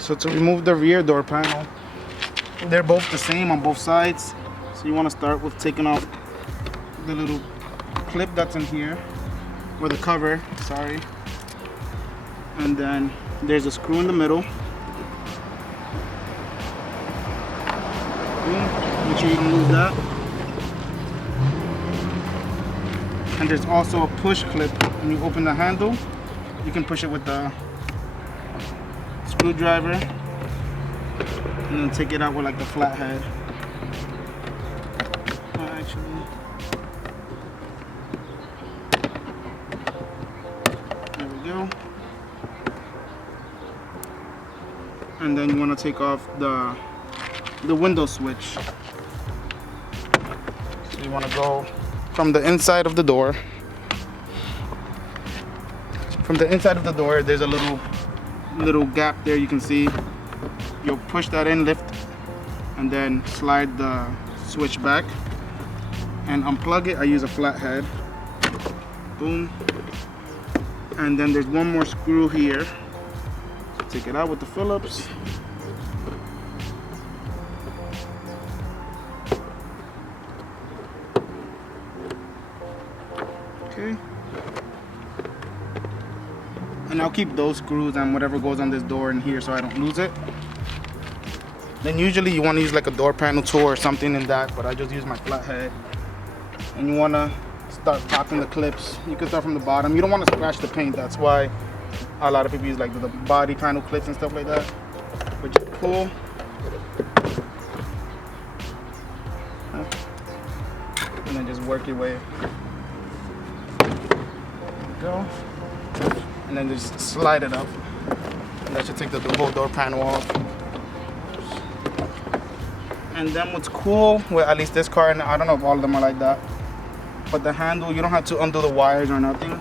So to remove the rear door panel, they're both the same on both sides. So you want to start with taking off the little clip that's in here, or the cover, sorry. And then there's a screw in the middle. Make sure you don't lose that. And there's also a push clip. When you open the handle, you can push it with the screwdriver and then take it out with like the flathead. Actually, there we go. And then you want to take off the window switch. So you want to go from the inside of the door. From the inside of the door, there's a little gap there. You can see. You'll push that in, lift, and then slide the switch back and unplug it. I use a flathead. Boom. And then there's one more screw here. Take it out with the Phillips. Okay. And I'll keep those screws and whatever goes on this door in here so I don't lose it. Then usually you want to use like a door panel tool or something in that, but I just use my flathead. And you want to start popping the clips. You can start from the bottom. You don't want to scratch the paint. That's why a lot of people use like the body panel clips and stuff like that. But you pull. And then just work your way. There we go. And then just slide it up. And that should take the whole door panel off. And then what's cool with at least this car, and I don't know if all of them are like that, but the handle, you don't have to undo the wires or nothing.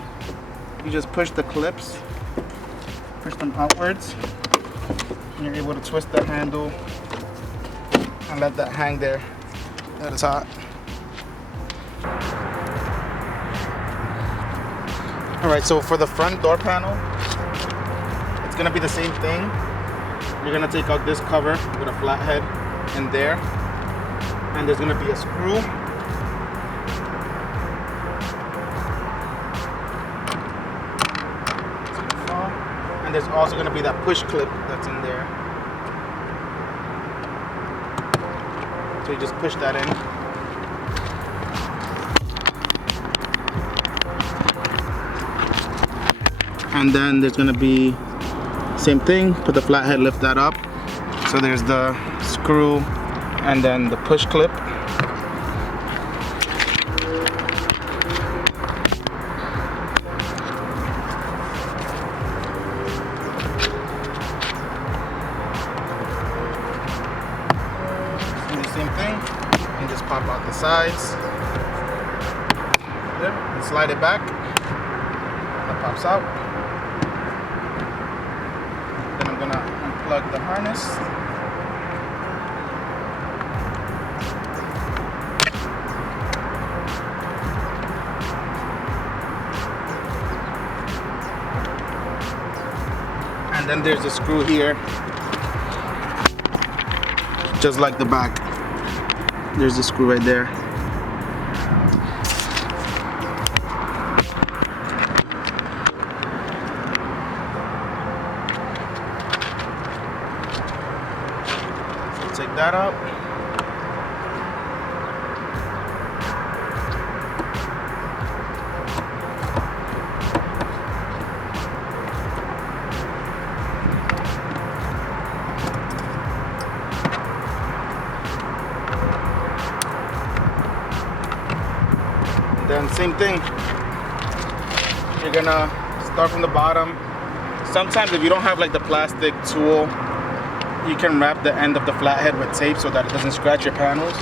You just push the clips, push them outwards, and you're able to twist the handle and let that hang there. That is hot. Alright, so for the front door panel, it's gonna be the same thing. You're gonna take out this cover with a flathead in there, and there's gonna be a screw. And there's also gonna be that push clip that's in there. So you just push that in. And then there's gonna be same thing, put the flathead, lift that up. So there's the screw and then the push clip. And the same thing, and just pop out the sides. There, and slide it back. That pops out. Then I'm gonna unplug the harness. And then there's a screw here, just like the back. There's a screw right there. So take that out. Then same thing, you're gonna start from the bottom. Sometimes if you don't have like the plastic tool, you can wrap the end of the flathead with tape so that it doesn't scratch your panels.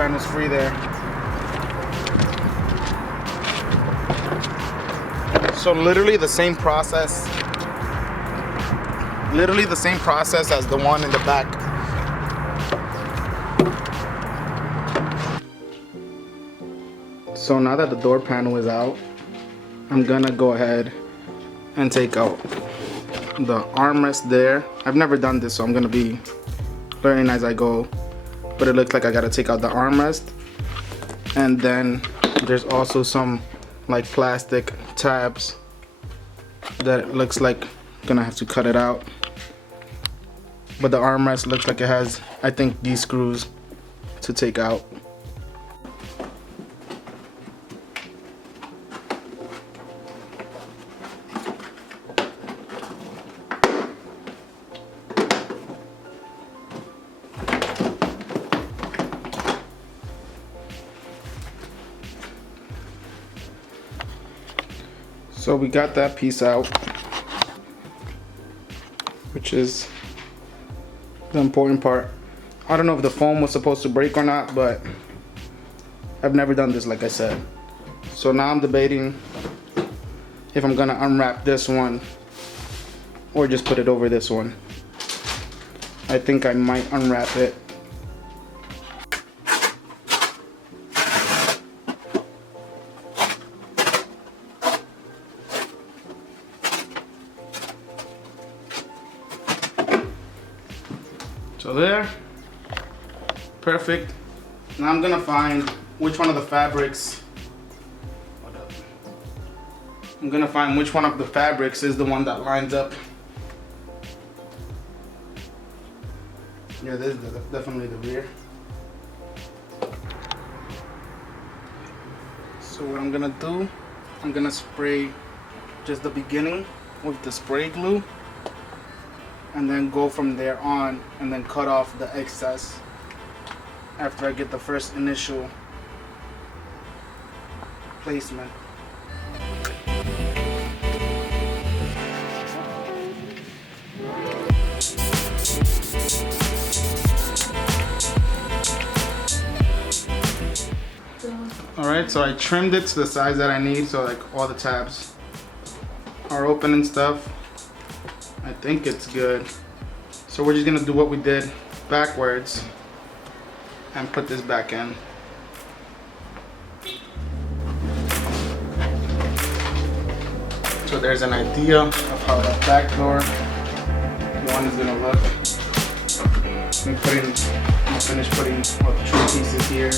panel's free there. So literally the same process. Literally the same process as the one in the back. So now that the door panel is out, I'm gonna go ahead and take out the armrest there. I've never done this, so I'm gonna be learning as I go. But it looks like I gotta take out the armrest. And then there's also some like plastic tabs that it looks like I'm gonna have to cut it out. But the armrest looks like it has, I think, these screws to take out. So we got that piece out, which is the important part. I don't know if the foam was supposed to break or not, but I've never done this, like I said. So now I'm debating if I'm gonna unwrap this one or just put it over this one. I think I might unwrap it. So there, perfect. Now I'm gonna find which one of the fabrics, I'm gonna find which one of the fabrics is the one that lines up. Yeah, this is definitely the rear. So what I'm gonna do, I'm gonna spray just the beginning with the spray glue, and then go from there on and then cut off the excess after I get the first initial placement. Alright, so I trimmed it to the size that I need, so like all the tabs are open and stuff. I think it's good. So we're just gonna do what we did backwards and put this back in. So there's an idea of how that back door one is gonna look. I'm finished putting all the trim pieces here.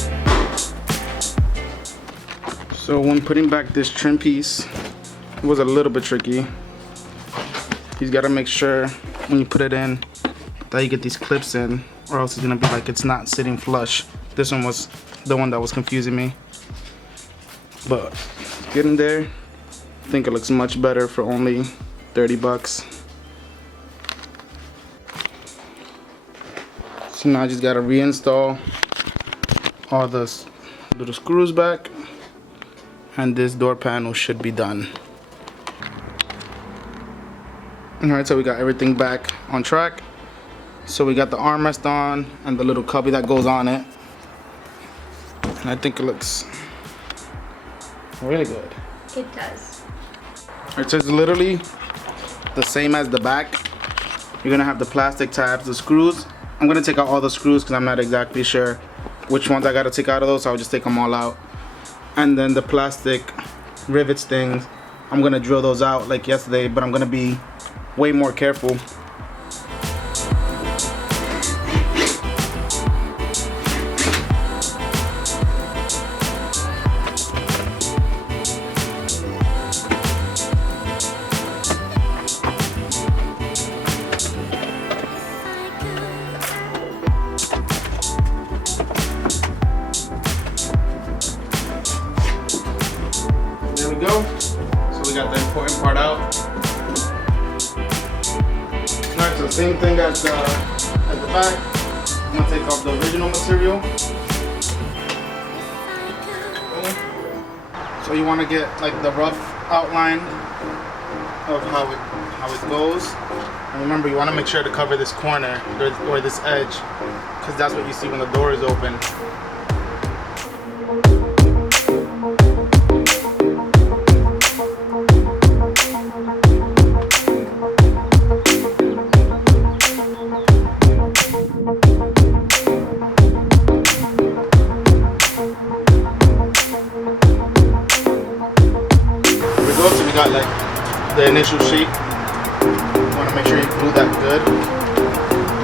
So when putting back this trim piece, it was a little bit tricky. You gotta make sure when you put it in that you get these clips in, or else it's gonna be like it's not sitting flush. This one was the one that was confusing me. But getting there, I think it looks much better for only 30 bucks. So now I just gotta reinstall all the little screws back, and this door panel should be done. Alright, so we got everything back on track. So we got the armrest on and the little cubby that goes on it. And I think it looks really good. It does. Alright, so it's literally the same as the back. You're gonna have the plastic tabs, the screws. I'm gonna take out all the screws because I'm not exactly sure which ones I gotta take out of those, so I'll just take them all out. And then the plastic rivets things, I'm gonna drill those out like yesterday, but I'm gonna be way more careful. There we go. So we got the important part out. Alright, so same thing as the back. I'm gonna take off the original material. So you want to get like the rough outline of how it goes. And remember, you want to make sure to cover this corner or this edge, because that's what you see when the door is open. already got like the initial shape. You want to make sure you glue that good.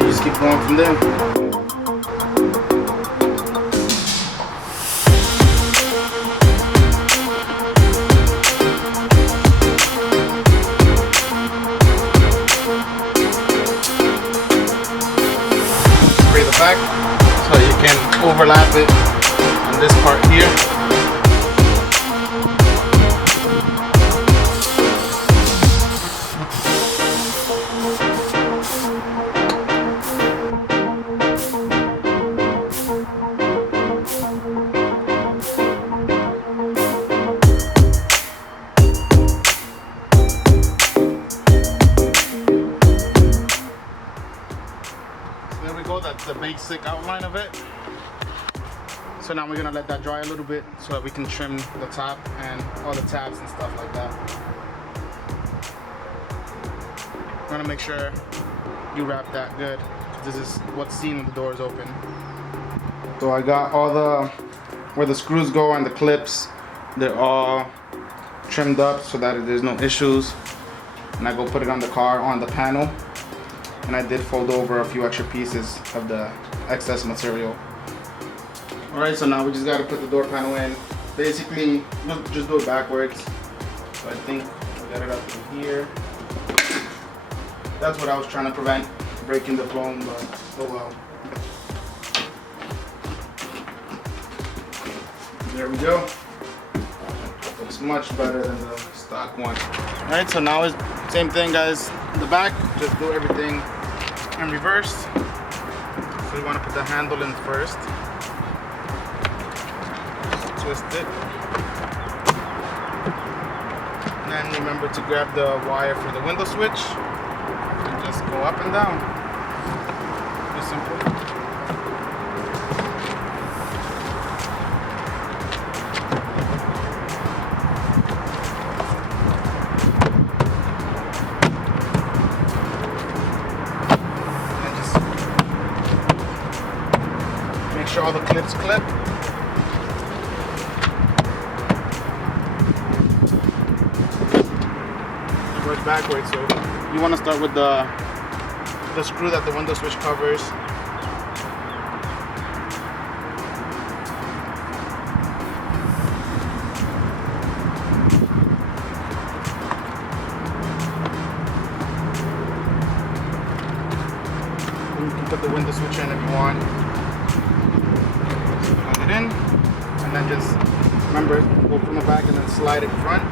You just keep going from there. Spray the back so you can overlap it on this part here. There we go, that's the basic outline of it. So now we're gonna let that dry a little bit so that we can trim the top and all the tabs and stuff like that. You wanna make sure you wrap that good. This is what's seen when the door is open. So I got all where the screws go and the clips, they're all trimmed up so that there's no issues. And I go put it on the car, on the panel. And I did fold over a few extra pieces of the excess material. Alright, so now we just gotta put the door panel in. Basically, we'll just do it backwards. So I think we got it up in here. That's what I was trying to prevent, breaking the foam, but oh well. There we go. Looks much better than the stock one. Alright, so now it's same thing, guys. The back, just do everything in reverse. So you want to put the handle in first. Just twist it. And then remember to grab the wire for the window switch. And just go up and down. Pretty simple. All the clips clip. It works backwards, so you want to start with the screw that the window switch covers. You can put the window switch in if you want. In, and then just remember, go from the back and then slide it front.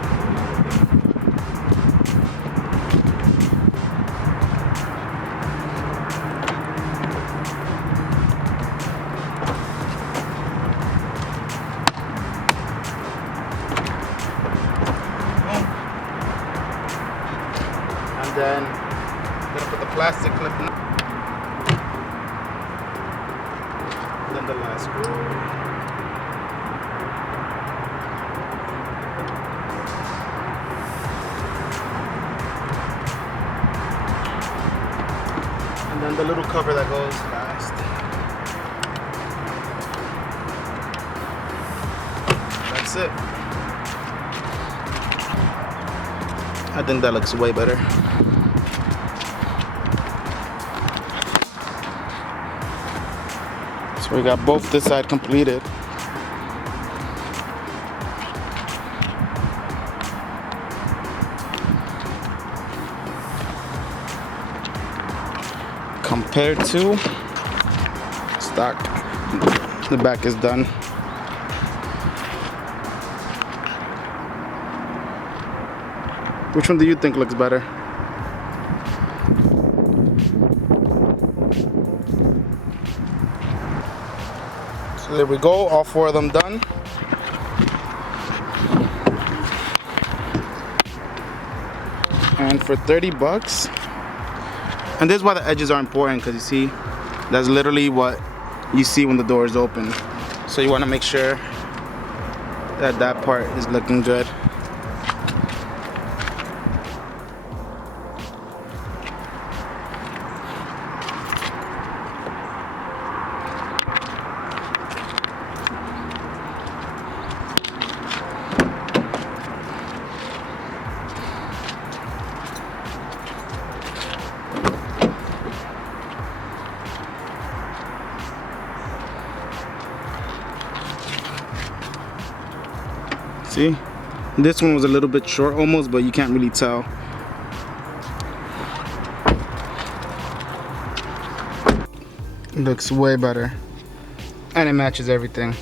And then I'm gonna put the plastic clip in. And then the last screw. And then the little cover that goes last. That's it. I think that looks way better. So we got both this side completed. Compared to stock, the back is done. Which one do you think looks better? So there we go, all four of them done. And for 30 bucks. And this is why the edges are important, because you see, that's literally what you see when the door is open. So you want to make sure that that part is looking good. See, this one was a little bit short almost, but you can't really tell. Looks way better, and it matches everything.